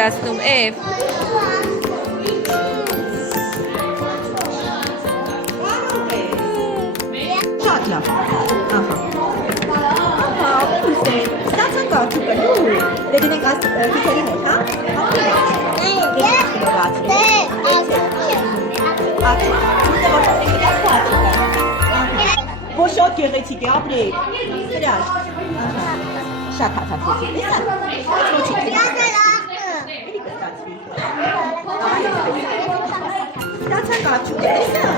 պատկերացնում, F։ Շատ լավ։ Ահա։ Ահա, ուս է։ Ստացան կարծուկը դու։ Դե դնենք այս քիչերի հետ, հա։ Շատ գեղեցիկ է, ապրեք։ Սրաշ։ Շատ հացածեցիկ, տեսա։ Ոչի։ Էլի կստացվի։ Ստացա կարծուկը, տեսա։